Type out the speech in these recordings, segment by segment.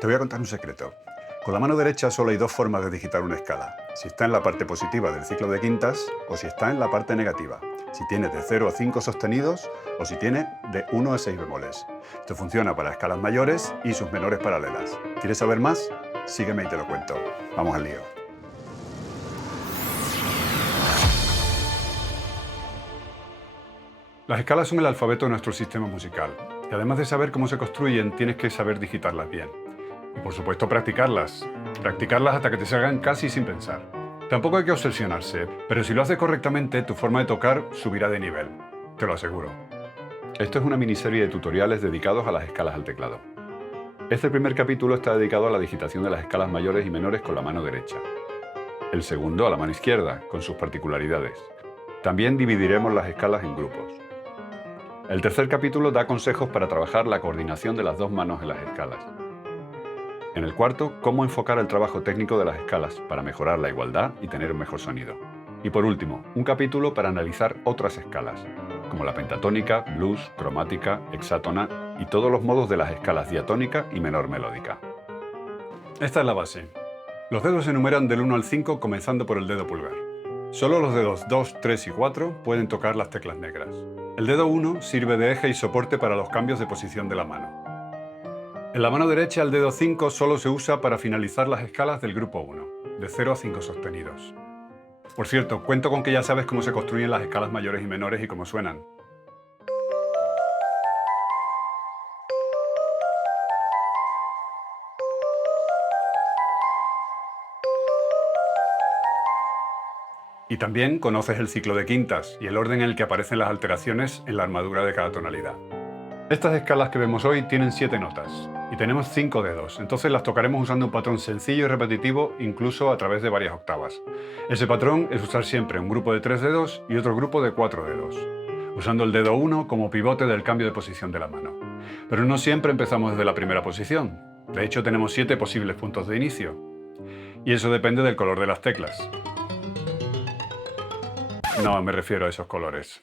Te voy a contar un secreto. Con la mano derecha solo hay dos formas de digitar una escala. Si está en la parte positiva del ciclo de quintas o si está en la parte negativa. Si tiene de 0 a 5 sostenidos o si tiene de 1 a 6 bemoles. Esto funciona para escalas mayores y sus menores paralelas. ¿Quieres saber más? Sígueme y te lo cuento. Vamos al lío. Las escalas son el alfabeto de nuestro sistema musical. Y además de saber cómo se construyen, tienes que saber digitarlas bien. Y por supuesto practicarlas. Practicarlas hasta que te salgan casi sin pensar. Tampoco hay que obsesionarse, pero si lo haces correctamente, tu forma de tocar subirá de nivel. Te lo aseguro. Esto es una miniserie de tutoriales dedicados a las escalas al teclado. Este primer capítulo está dedicado a la digitación de las escalas mayores y menores con la mano derecha. El segundo a la mano izquierda, con sus particularidades. También dividiremos las escalas en grupos. El tercer capítulo da consejos para trabajar la coordinación de las dos manos en las escalas. En el cuarto, cómo enfocar el trabajo técnico de las escalas para mejorar la igualdad y tener un mejor sonido. Y por último, un capítulo para analizar otras escalas, como la pentatónica, blues, cromática, hexátona y todos los modos de las escalas diatónica y menor melódica. Esta es la base. Los dedos se enumeran del 1 al 5 comenzando por el dedo pulgar. Solo los dedos 2, 3 y 4 pueden tocar las teclas negras. El dedo 1 sirve de eje y soporte para los cambios de posición de la mano. En la mano derecha el dedo 5 solo se usa para finalizar las escalas del grupo 1, de 0 a 5 sostenidos. Por cierto, cuento con que ya sabes cómo se construyen las escalas mayores y menores y cómo suenan. Y también conoces el ciclo de quintas y el orden en el que aparecen las alteraciones en la armadura de cada tonalidad. Estas escalas que vemos hoy tienen 7 notas y tenemos 5 dedos, entonces las tocaremos usando un patrón sencillo y repetitivo, incluso a través de varias octavas. Ese patrón es usar siempre un grupo de 3 dedos y otro grupo de 4 dedos, usando el dedo 1 como pivote del cambio de posición de la mano. Pero no siempre empezamos desde la primera posición. De hecho, tenemos 7 posibles puntos de inicio. Y eso depende del color de las teclas. No me refiero a esos colores.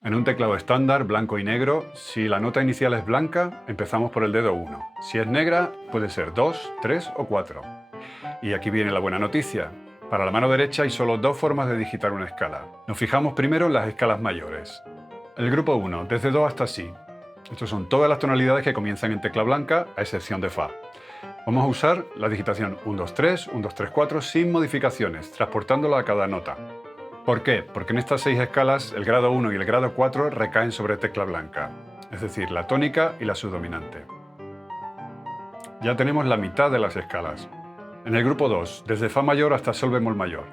En un teclado estándar, blanco y negro, si la nota inicial es blanca, empezamos por el dedo 1. Si es negra, puede ser 2, 3 o 4. Y aquí viene la buena noticia. Para la mano derecha hay solo dos formas de digitar una escala. Nos fijamos primero en las escalas mayores. El grupo 1, desde Do hasta Si. Estas son todas las tonalidades que comienzan en tecla blanca, a excepción de Fa. Vamos a usar la digitación 1, 2, 3, 1, 2, 3, 4 sin modificaciones, transportándola a cada nota. ¿Por qué? Porque en estas 6 escalas el grado 1 y el grado 4 recaen sobre tecla blanca, es decir, la tónica y la subdominante. Ya tenemos la mitad de las escalas. En el grupo 2, desde Fa mayor hasta Sol bemol mayor.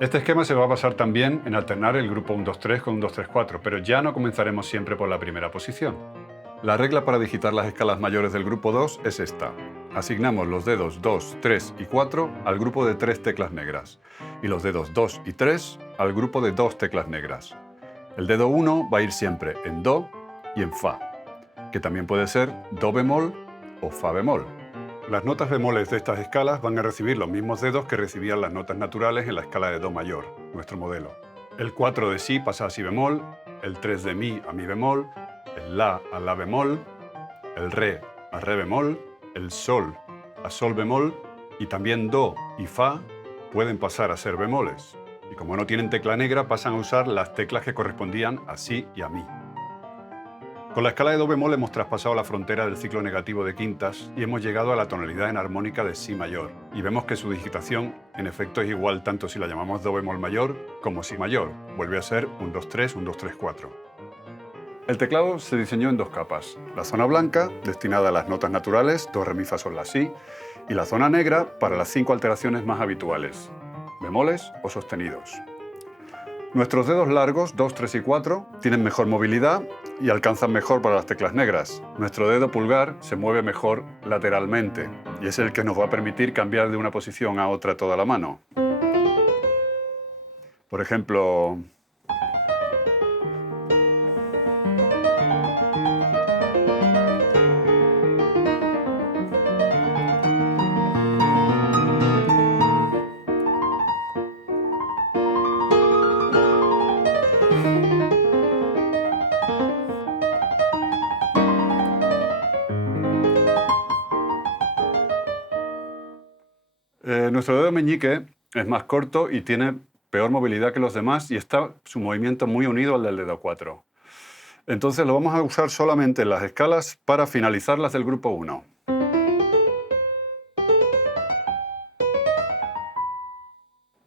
Este esquema se va a basar también en alternar el grupo 1, 2, 3 con 1, 2, 3, 4, pero ya no comenzaremos siempre por la primera posición. La regla para digitar las escalas mayores del grupo 2 es esta. Asignamos los dedos 2, 3 y 4 al grupo de 3 teclas negras y los dedos 2 y 3 al grupo de 2 teclas negras. El dedo 1 va a ir siempre en Do y en Fa, que también puede ser Do bemol o Fa bemol. Las notas bemoles de estas escalas van a recibir los mismos dedos que recibían las notas naturales en la escala de Do mayor, nuestro modelo. El 4 de Si pasa a Si bemol, el 3 de Mi a Mi bemol, el La a La bemol, el Re a Re bemol, el Sol a Sol bemol y también Do y Fa pueden pasar a ser bemoles. Y como no tienen tecla negra, pasan a usar las teclas que correspondían a Si y a Mi. Con la escala de Do bemol hemos traspasado la frontera del ciclo negativo de quintas y hemos llegado a la tonalidad enarmónica de Si mayor. Y vemos que su digitación, en efecto, es igual tanto si la llamamos Do bemol mayor como Si mayor. Vuelve a ser 1, 2, 3, 1, 2, 3, 4. El teclado se diseñó en dos capas. La zona blanca, destinada a las notas naturales, Do, Re, Mi, Fa, Sol, La, Si, y la zona negra para las 5 alteraciones más habituales, bemoles o sostenidos. Nuestros dedos largos, 2, 3 y 4, tienen mejor movilidad y alcanzan mejor para las teclas negras. Nuestro dedo pulgar se mueve mejor lateralmente y es el que nos va a permitir cambiar de una posición a otra toda la mano. Por ejemplo, Nuestro dedo meñique es más corto y tiene peor movilidad que los demás y está su movimiento muy unido al del dedo 4. Entonces lo vamos a usar solamente en las escalas para finalizar las del grupo 1.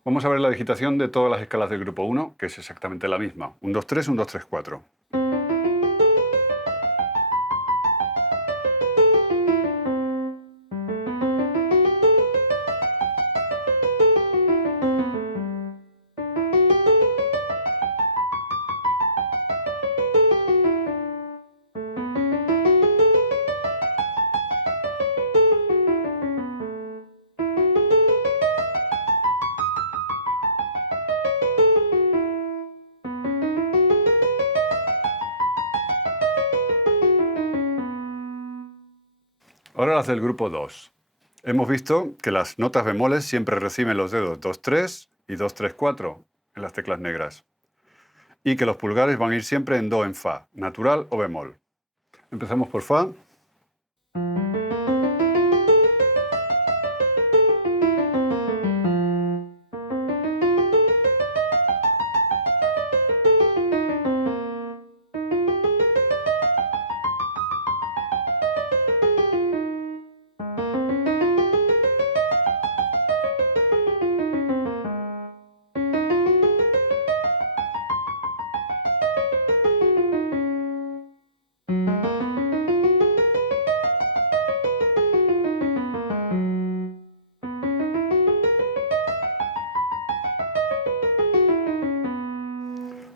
Vamos a ver la digitación de todas las escalas del grupo 1, que es exactamente la misma. 1, 2, 3, 1, 2, 3, 4. Ahora las del grupo 2. Hemos visto que las notas bemoles siempre reciben los dedos 2, 3 y 2, 3, 4 en las teclas negras. Y que los pulgares van a ir siempre en do en fa, natural o bemol. Empezamos por fa.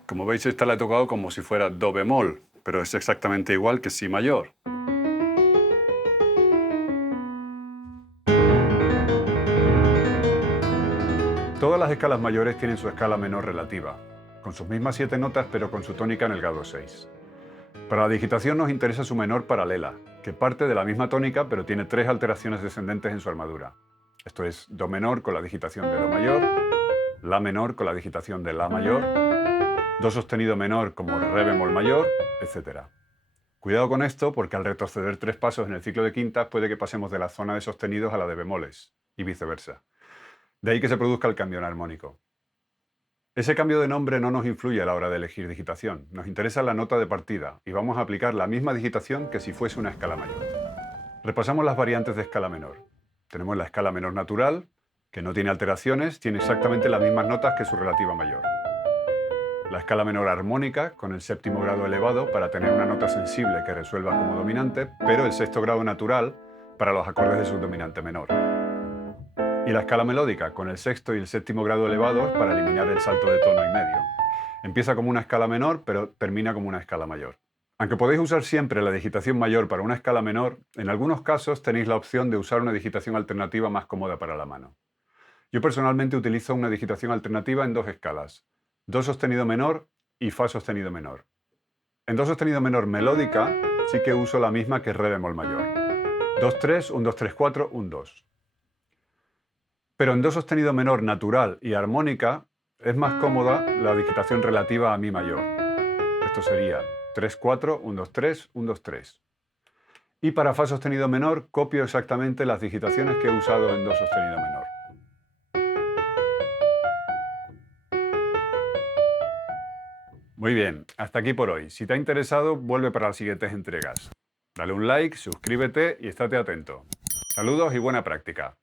Como veis, esta la he tocado como si fuera do bemol, pero es exactamente igual que si mayor. Todas las escalas mayores tienen su escala menor relativa, con sus mismas 7 notas pero con su tónica en el grado 6. Para la digitación nos interesa su menor paralela, que parte de la misma tónica pero tiene 3 alteraciones descendentes en su armadura. Esto es do menor con la digitación de do mayor, la menor con la digitación de la mayor, do sostenido menor como re bemol mayor, etc. Cuidado con esto porque al retroceder 3 pasos en el ciclo de quintas puede que pasemos de la zona de sostenidos a la de bemoles y viceversa. De ahí que se produzca el cambio en armónico. Ese cambio de nombre no nos influye a la hora de elegir digitación, nos interesa la nota de partida y vamos a aplicar la misma digitación que si fuese una escala mayor. Repasamos las variantes de escala menor. Tenemos la escala menor natural, que no tiene alteraciones, tiene exactamente las mismas notas que su relativa mayor. La escala menor armónica, con el séptimo grado elevado para tener una nota sensible que resuelva como dominante, pero el sexto grado natural para los acordes de subdominante menor. Y la escala melódica, con el sexto y el séptimo grado elevados para eliminar el salto de tono y medio. Empieza como una escala menor, pero termina como una escala mayor. Aunque podéis usar siempre la digitación mayor para una escala menor, en algunos casos tenéis la opción de usar una digitación alternativa más cómoda para la mano. Yo personalmente utilizo una digitación alternativa en 2 escalas, do sostenido menor y fa sostenido menor. En do sostenido menor melódica sí que uso la misma que re bemol mayor. 2, 3, 1, 2, 3, 4, 1, 2. Pero en do sostenido menor natural y armónica es más cómoda la digitación relativa a mi mayor. Esto sería 3, 4, 1, 2, 3, 1, 2, 3. Y para fa sostenido menor copio exactamente las digitaciones que he usado en do sostenido menor. Muy bien, hasta aquí por hoy. Si te ha interesado, vuelve para las siguientes entregas. Dale un like, suscríbete y estate atento. Saludos y buena práctica.